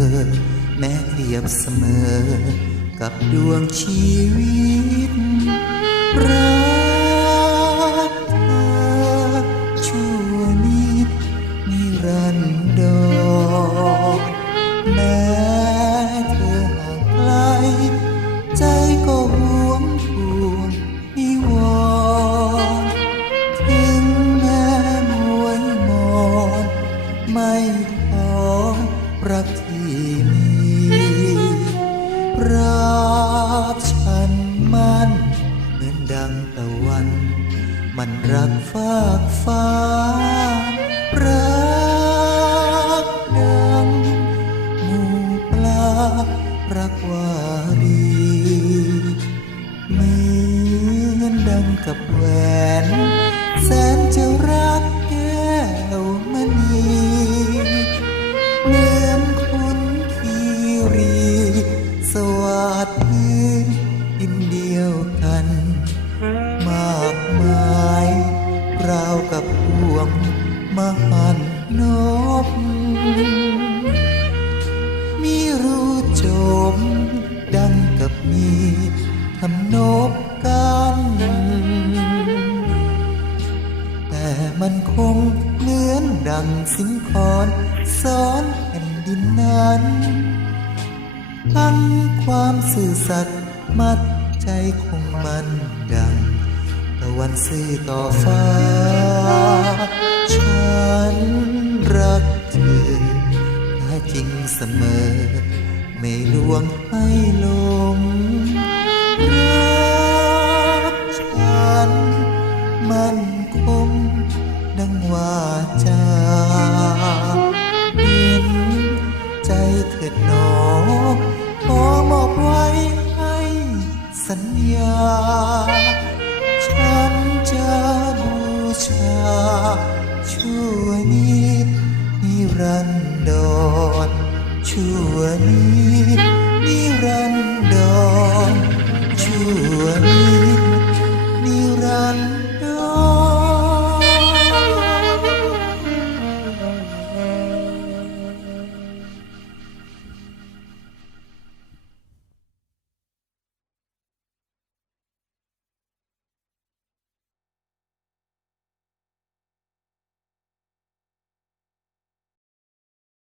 อ แม้เปรียบเสมอ กับดวงชีวิต ตะวัน มันรักฟากฟ้า มหันนบมีรูโจม ดังกับมีทำนบกันแต่มันคงเหมือนดังสิงคอนซ้อนแผ่นดินนั้นทั้งความสื่อสัตย์มัดใจคงมันดังตะวันสื่อต่อฟ้า เสมอ ไม่ลวงให้ลงรักฉันมันคงดังว่าจาเห็นใจเถิดหนอขอมอบไว้ให้สัญญา ฉันจะบูชาชั่วนิดนิรันดร ชั่วนนิรันดรชั่วนนิรันดร